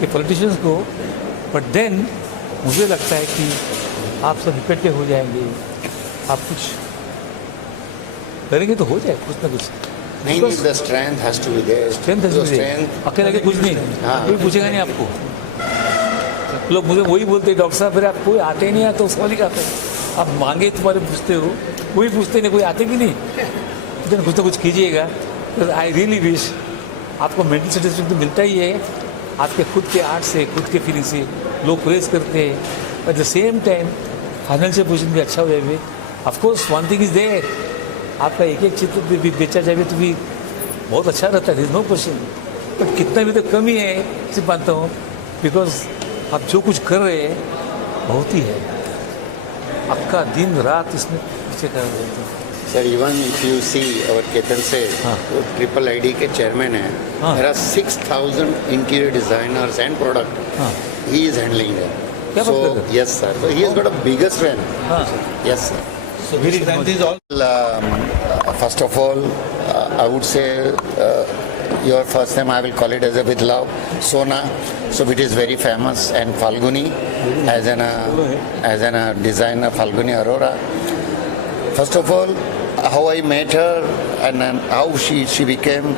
ये पॉलिटिशियंस को, but then मुझे लगता है कि आप सब इकट्ठे हो जाएंगे, आप कुछ करेंगे तो हो जाए कुछ ना कुछ। नहीं, the strength has to be there. Strength अकेले कुछ नहीं, हाँ। कोई पूछेगा नहीं आपको। लोग मुझे वही बोलते हैं, डॉक्टर साहब फिर आप कोई आते ही नहीं आता, उसको नहीं आता। आप मांगे तुम्हारे पूछते हो, कोई पूछते नहीं, कोई आते भी नहीं। तो कुछ ना कुछ कीजिएगा। आई रियली विश आपको मेंटल सेटिस्फेक्शन तो मिलता ही है, आपके खुद के आर्ट से, खुद के फीलिंग से लोग प्रेस करते हैं। At the same time financial position भी अच्छा हो जाए। Of course one thing is there, आपका एक एक चित्र भी बेचा जाए तो भी बहुत अच्छा रहता है, नो क्वेश्चन। बट कितना भी तो कम ही है, सिर्फ मानता हूँ, बिकॉज आप जो कुछ कर रहे हैं बहुत ही है। आपका दिन रात इसमें पीछे कर रहे हैं। Sir, even if you see our Ketan से वो ट्रिपल आईडी के चेयरमैन है, there are 6,000 interior designers and product. He is handling them. क्या बात कर रहे हैं? Yes sir. So he has got a bigger strength. Yes sir. So very strength is all. First of all, I would say your first name I will call it as a with love, Sona. So it is very famous, and Falguni as an designer, Falguni Arora. First of all, how I met her and then how she became,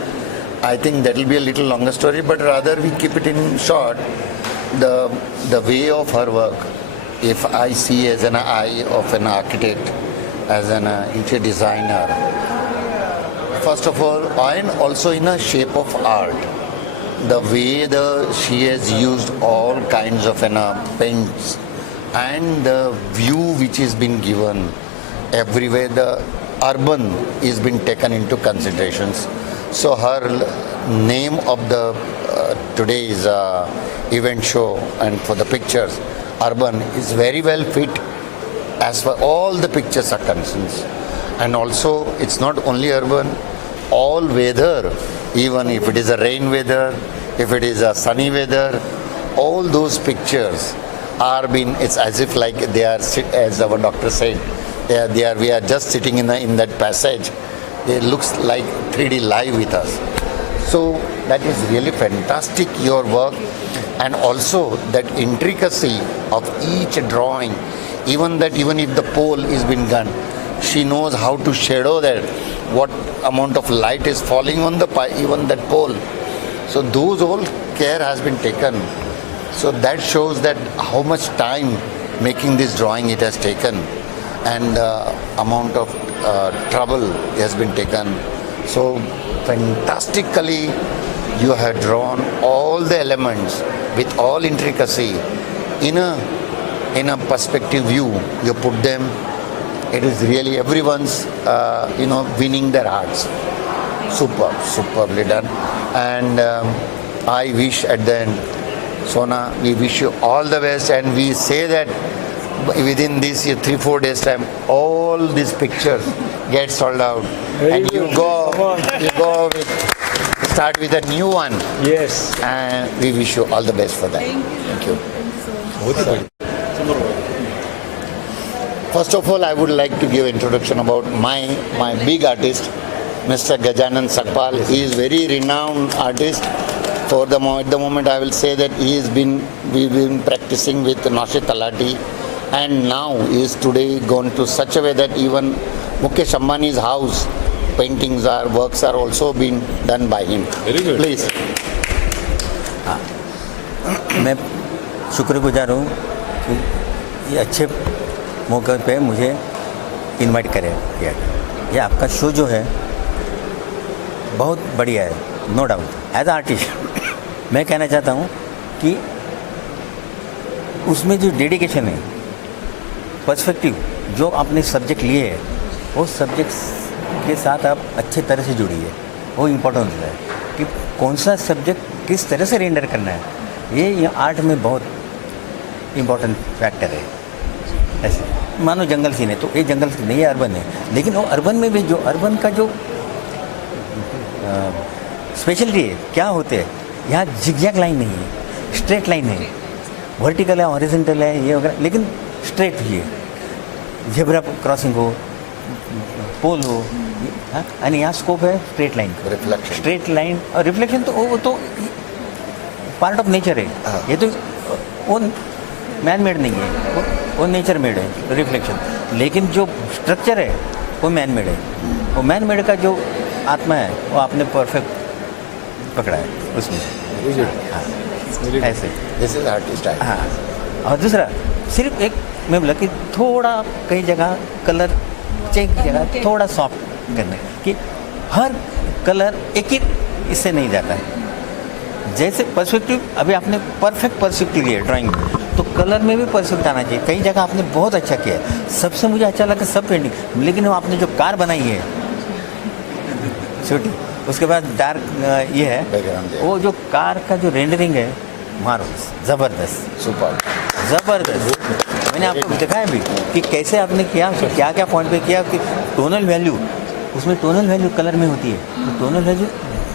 I think that will be a little longer story, but rather we keep it in short. The way of her work, if I see as an eye of an architect, as an interior designer, first of all, and also in a shape of art, the way she has used all kinds of paints and the view which has been given everywhere, the urban is been taken into considerations. So her name of the today's event show and for the pictures, urban is very well fit as far all the pictures are concerned. And also it's not only urban, all weather, even if it is a rain weather, if it is a sunny weather, all those pictures are been, it's as if like they are, as our doctor said, we are just sitting in that passage. It looks like 3D live with us. So that is really fantastic, your work, and also that intricacy of each drawing, even if the pole is been done, she knows how to shadow that, what amount of light is falling on even that pole. So those all care has been taken. So that shows that how much time making this drawing it has taken, and amount of trouble has been taken. So fantastically you have drawn all the elements with all intricacy in a perspective view. You put them, it is really everyone's winning their hearts. Superbly done. And I wish at the end, Sona, we wish you all the best, and we say that within this 3-4 days time, all these pictures get sold out, and you start with a new one. Yes. And we wish you all the best for that. Thank you. First of all, I would like to give introduction about my big artist, Mr. Gajanan Sakpal. He is very renowned artist. At the moment, I will say that we've been practicing with Naushad Talati, and now he is today gone to such a way that even Mukesh Ambani's house paintings works are also being done by him. Very good. Please. मैं शुक्रगुजार हूँ कि ये अच्छे मौके पे मुझे invite किया गया। ये आपका शो जो है बहुत बढ़िया है, नो डाउट। एज आर्टिस्ट मैं कहना चाहता हूँ कि उसमें जो डेडिकेशन है, पर्सपेक्टिव जो आपने सब्जेक्ट लिए है, वो सब्जेक्ट के साथ आप अच्छे तरह से जुड़िए। वो इम्पोर्टेंट है कि कौन सा सब्जेक्ट किस तरह से रेंडर करना है। ये आर्ट में बहुत इम्पोर्टेंट फैक्टर है। ऐसे मानो जंगल सीन है तो ये जंगल सीन नहीं है, अर्बन है, लेकिन वो अर्बन में भी जो अर्बन का जो स्पेशलिटी है क्या होते हैं, यहाँ जिगजैग लाइन नहीं है, स्ट्रेट लाइन है, वर्टिकल है, हॉरिजॉन्टल है, ये वगैरह, लेकिन स्ट्रेट ही है। जेब्रा क्रॉसिंग हो, पोल हो, हाँ, और यहाँ स्कोप है straight line, reflection, straight line और रिफ्लेक्शन। तो वो तो पार्ट ऑफ नेचर है। ये तो वो मैन मेड नहीं है, वो नेचर मेड है रिफ्लेक्शन। लेकिन जो स्ट्रक्चर है वो मैन मेड है। वो मैन मेड का जो आत्मा है वो आपने परफेक्ट पकड़ा है उसमें। हाँ, ऐसे। This is artist eye. हाँ, और दूसरा सिर्फ एक मैं बोला कि थोड़ा कई जगह कलर चेक की जगह थोड़ा सॉफ्ट करना है कि हर कलर एक ही इससे नहीं जाता है। जैसे पर्सपेक्टिव अभी आपने परफेक्ट पर्सपेक्टिव लिया ड्राइंग में, तो कलर में भी परफेक्ट आना चाहिए। कई जगह आपने बहुत अच्छा किया है। सबसे मुझे अच्छा लगा सब पेंटिंग, लेकिन वो आपने जो कार बनाई है छोटी, उसके बाद डार्क ये है, Background है। वो जो कार का जो रेंडरिंग है मार्वलस, ज़बरदस्त, Super. ज़बरदस्त। मैंने आपको दिखाया भी कि कैसे आपने किया, क्या क्या पॉइंट पे किया कि टोनल वैल्यू, उसमें टोनल वैल्यू कलर में होती है, तो टोनल वैल्यू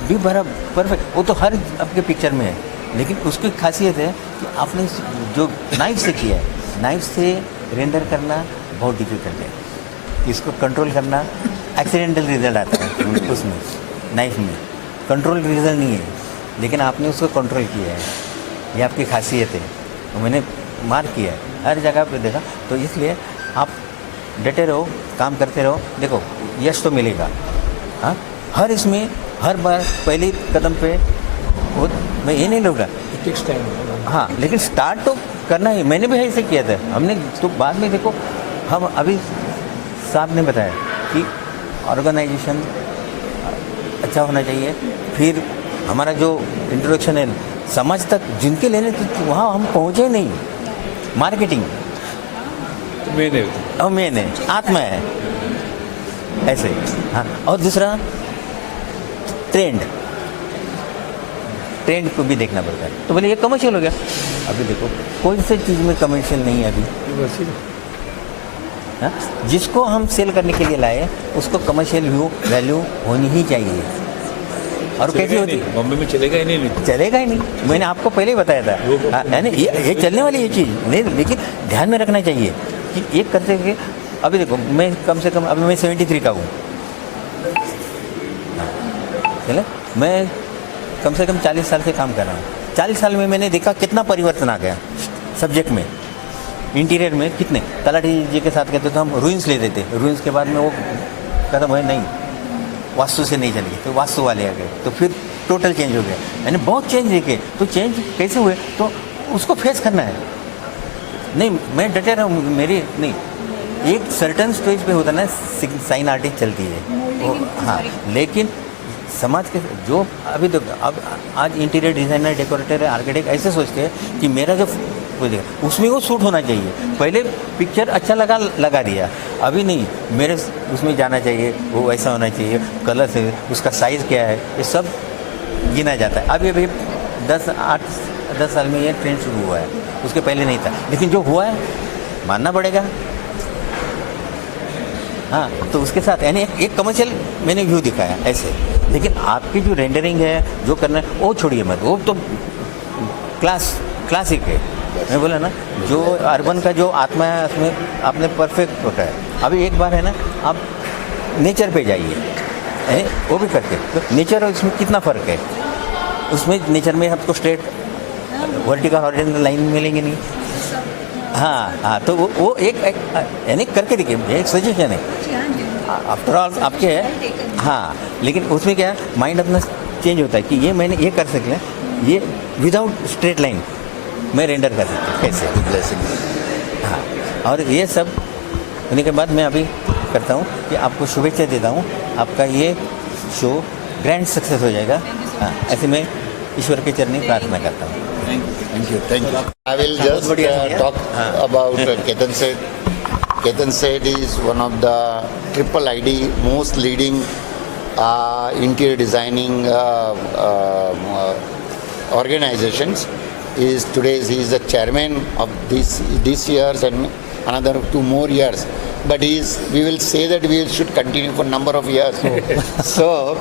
भी बड़ा परफेक्ट, वो तो हर आपके पिक्चर में है। लेकिन उसकी खासियत है कि आपने जो नाइफ से किया है, नाइफ से रेंडर करना बहुत डिफिकल्ट है। इसको कंट्रोल करना एक्सीडेंटल रिजल्ट आता है उसमें, नाइफ में कंट्रोल रिजल्ट नहीं है, लेकिन आपने उसको कंट्रोल किया है। ये आपकी खासियत है, तो मैंने मार्क किया है हर जगह पे देखा। तो इसलिए आप डटे रहो, काम करते रहो, देखो यश तो मिलेगा। हाँ, हर इसमें हर बार पहले कदम पे वो मैं ये नहीं लूँगा। हाँ, लेकिन स्टार्ट तो करना ही, मैंने भी ऐसे किया था हमने। तो बाद में देखो हम अभी साहब ने बताया कि ऑर्गेनाइजेशन अच्छा होना चाहिए, फिर हमारा जो इंट्रोडक्शन है समाज तक जिनके लेने, तो वहाँ हम पहुँचे नहीं। मार्केटिंग और मेन है, आत्मा है ऐसे। हाँ, और दूसरा ट्रेंड को भी देखना पड़ता है। तो बोले ये कमर्शियल हो गया। अभी देखो कोई सी चीज़ में कमर्शियल नहीं है अभी। हाँ? जिसको हम सेल करने के लिए लाए उसको कमर्शियल वैल्यू होनी ही चाहिए। और कैसी होती बॉम्बे में चलेगा ही नहीं, चलेगा ही नहीं। मैंने आपको पहले ही बताया था। हाँ, नहीं ये चलने वाली ये चीज़ नहीं, लेकिन ध्यान में रखना चाहिए कि एक करते हुए अभी देखो मैं कम से कम अभी मैं 73 का हूँ, चले मैं कम से कम 40 साल से काम कर रहा हूँ। 40 साल में मैंने देखा कितना परिवर्तन आ गया सब्जेक्ट में, इंटीरियर में। कितने तलाठी जी के साथ कहते तो हम रूइंस ले देते, रूइंस के बाद में वो खत्म हुए नहीं, वास्तु से नहीं चलेगी, तो वास्तु वाले आ गए, तो फिर टोटल चेंज हो गया। मैंने बहुत चेंज देखे। तो चेंज कैसे हुए, तो उसको फेस करना है। नहीं मैं डटे रहा हूँ, मेरी नहीं एक सर्टन स्टेज पे होता है ना, साइन आर्टिस्ट चलती है वो। हाँ, लेकिन समाज के जो अभी तो अब आज इंटीरियर डिज़ाइनर, डेकोरेटर, आर्किटेक्ट ऐसे सोचते हैं कि मेरा जो उसमें वो सूट होना चाहिए। पहले पिक्चर अच्छा लगा दिया, अभी नहीं, मेरे उसमें जाना चाहिए, वो ऐसा होना चाहिए, कलर से उसका साइज़ क्या है, ये सब गिना जाता है। अभी 10 साल में ये ट्रेंड शुरू हुआ है, उसके पहले नहीं था। लेकिन जो हुआ है मानना पड़ेगा। हाँ, तो उसके साथ यानी एक कमर्शियल मैंने व्यू दिखाया ऐसे। लेकिन आपकी जो रेंडरिंग है, जो करना है वो छोड़िए मत, वो तो क्लासिक है। मैं बोला ना, जो अर्बन का जो आत्मा है उसमें आपने परफेक्ट होता है। अभी एक बार है ना, आप नेचर पे जाइए, वो भी करके तो नेचर और इसमें कितना फ़र्क है। उसमें नेचर में आपको स्ट्रेट वर्टिकल हॉरिजॉन्टल लाइन मिलेंगे नहीं। हाँ, तो वो एक यानी करके देखिए, एक सजेशन है आफ्टर ऑल आपके है। हाँ, लेकिन उसमें क्या है, माइंड अपना चेंज होता है कि ये मैंने ये कर सकते हैं, ये विदाउट स्ट्रेट लाइन मैं रेंडर कर सकता हूँ कैसे। हाँ, और ये सब होने के बाद मैं अभी करता हूँ कि आपको शुभेच्छा देता हूँ, आपका ये शो ग्रैंड सक्सेस हो जाएगा। हाँ, ऐसे मैं ईश्वर के चरणी प्रार्थना करता हूँ। Thank you. I will just talk about Ketan Seth. Ketan Seth is one of the triple ID most leading interior designing organizations. He is the chairman of this year's and another 2 more years. But we will say that we should continue for number of years. So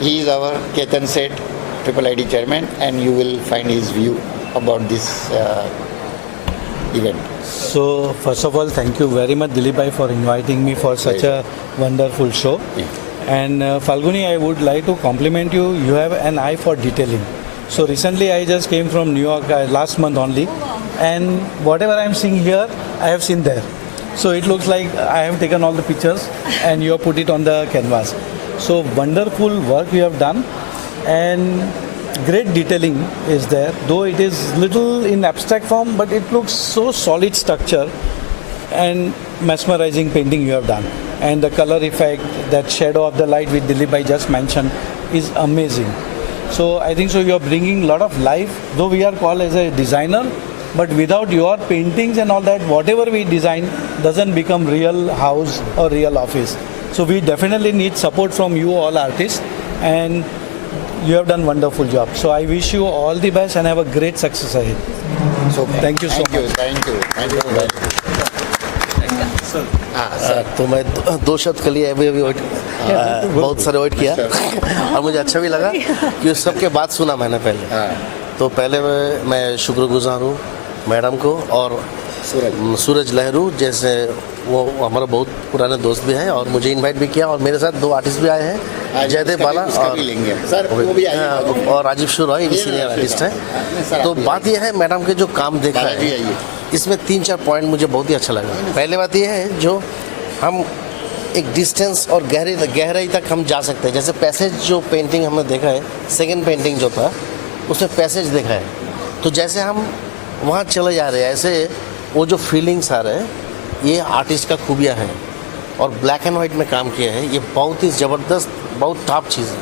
he is our Ketan Seth, triple ID chairman, and you will find his view about this event. So first of all, thank you very much, Dilip bhai, for inviting me for such a wonderful show. Yeah. And Falguni, I would like to compliment you. You have an eye for detailing. So recently I just came from New York last month only, and whatever I am seeing here, I have seen there. So it looks like I have taken all the pictures and you have put it on the canvas. So wonderful work you have done, and great detailing is there. Though it is little in abstract form, but it looks so solid structure and mesmerizing painting you have done. And the color effect, that shadow of the light which Dilip bhai just mentioned, is amazing. So I think so you are bringing a lot of life, though we are called as a designer, but without your paintings and all that, whatever we design doesn't become real house or real office. So we definitely need support from you all artists, and you have done wonderful job. So I wish you all the best and have a great success ahead. So thank you so much. Thank you very much. तो मैं दो शब्द के लिए अभी wait बहुत सारे wait किया और मुझे अच्छा भी लगा कि उस सब के बाद सुना मैंने पहले। तो पहले मैं शुक्रगुजार हूँ मैडम को और सूरज लहरू, जैसे वो हमारा बहुत पुराने दोस्त भी है और मुझे इनवाइट भी किया, और मेरे साथ दो आर्टिस्ट भी आए हैं, जयदेव बाला और राजीव शुर, ये भी सीनियर आर्टिस्ट है। तो बात यह है मैडम के जो काम देखा है, इसमें 3-4 पॉइंट मुझे बहुत ही अच्छा लगा। पहले बात यह है जो हम एक डिस्टेंस और गहराई तक हम जा सकते हैं। जैसे पैसेज जो पेंटिंग हमने देखा है, सेकंड पेंटिंग जो था उसमें पैसेज देखा है, तो जैसे हम वहाँ चले जा रहे हैं, ऐसे वो जो फीलिंग्स आ रहे हैं, ये आर्टिस्ट का खूबियाँ हैं। और ब्लैक एंड वाइट में काम किया है, ये बहुत ही ज़बरदस्त, बहुत टॉप चीज़ है।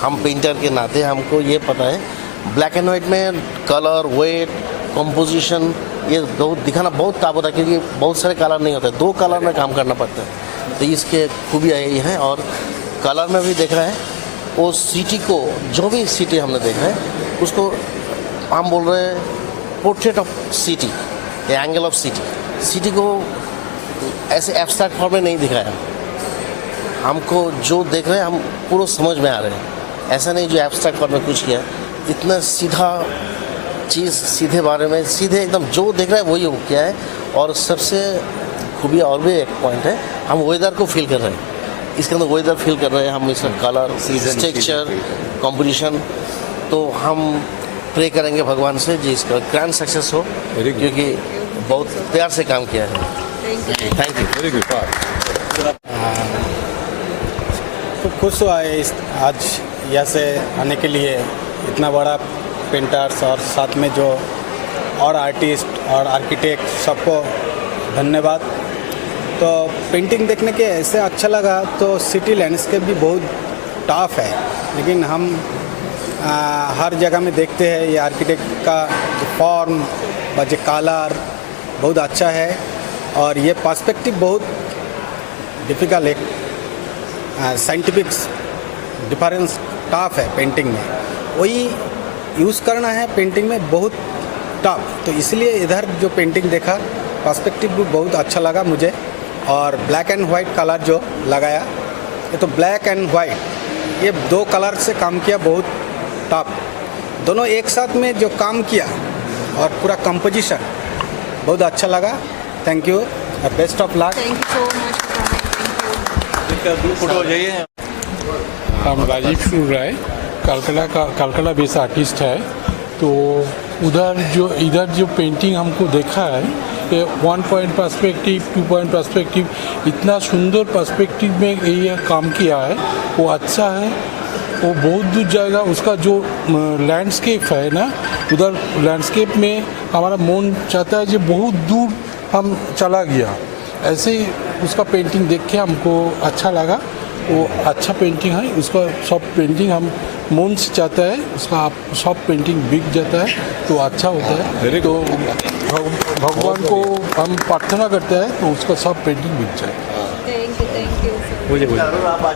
हम पेंटर के नाते हमको ये पता है ब्लैक एंड वाइट में कलर, वेट, कंपोजिशन ये बहुत दिखाना बहुत टॉप होता है, क्योंकि बहुत सारे कलर नहीं होते, 2 कलर में काम करना पड़ता है। तो इसके खूबियाँ यही हैं। और कलर में भी देखा है, वो सिटी को, जो भी सिटी हमने देखा है उसको हम बोल रहे हैं portrait of city, angle of city. City को ऐसे एब्स्ट्रैक्ट फॉर्म में नहीं दिखाया, हमको जो देख रहे हैं हम पूरा समझ में आ रहे हैं। ऐसा नहीं जो एब्स्ट्रैक्ट फॉर्म में कुछ किया, इतना सीधा चीज़, सीधे बारे में, सीधे एकदम जो देख रहा है वही किया है। और सबसे खूबिया और भी एक पॉइंट है, हम वेदर को फील कर रहे हैं, इसके अंदर वेदर फील कर रहे हैं हम, इसका कलर, टेक्सचर, कॉम्पोजिशन। तो हम प्रे करेंगे भगवान से जी इसका ग्रैंड सक्सेस हो, क्योंकि बहुत प्यार से काम किया है। Thank you. Very good. तो खुश हुआ है आज यहाँ से आने के लिए, इतना बड़ा पेंटर्स और साथ में जो और आर्टिस्ट और आर्किटेक्ट, सबको धन्यवाद। तो पेंटिंग देखने के ऐसे अच्छा लगा। तो सिटी लैंडस्केप भी बहुत टफ है, लेकिन हम हर जगह में देखते हैं ये आर्किटेक्ट का जो फॉर्म व जो कलर बहुत अच्छा है, और ये पर्सपेक्टिव बहुत डिफिकल्ट है, साइंटिफिक डिफरेंस टफ है पेंटिंग में, वही यूज़ करना है पेंटिंग में बहुत टफ। तो इसलिए इधर जो पेंटिंग देखा पर्सपेक्टिव भी बहुत अच्छा लगा मुझे। और ब्लैक एंड वाइट कलर जो लगाया, ये तो ब्लैक एंड वाइट, ये 2 कलर से काम किया, बहुत टफ, दोनों एक साथ में जो काम किया और पूरा कंपोजिशन बहुत अच्छा लगा। Thank you, best of luck. Thank you so much for coming. हम राजीव शुर राय कलकत्ता बेस्ड आर्टिस्ट है। तो इधर जो पेंटिंग हमको देखा है, ये 1 पॉइंट पर्सपेक्टिव, 2 पॉइंट पर्सपेक्टिव, इतना सुंदर पर्सपेक्टिव में ये काम किया है, वो अच्छा है, वो बहुत दूर जाएगा। उसका जो लैंडस्केप है ना, उधर लैंडस्केप में हमारा मन चाहता है कि बहुत दूर हम चला गया। ऐसे ही उसका पेंटिंग देख के हमको अच्छा लगा, वो अच्छा पेंटिंग है। उसका सब पेंटिंग हम मन से चाहता है, उसका सब पेंटिंग बिक जाता है तो अच्छा होता है। तो भगवान को हम प्रार्थना करते हैं तो उसका सब पेंटिंग बिक जाए। Thank you so much.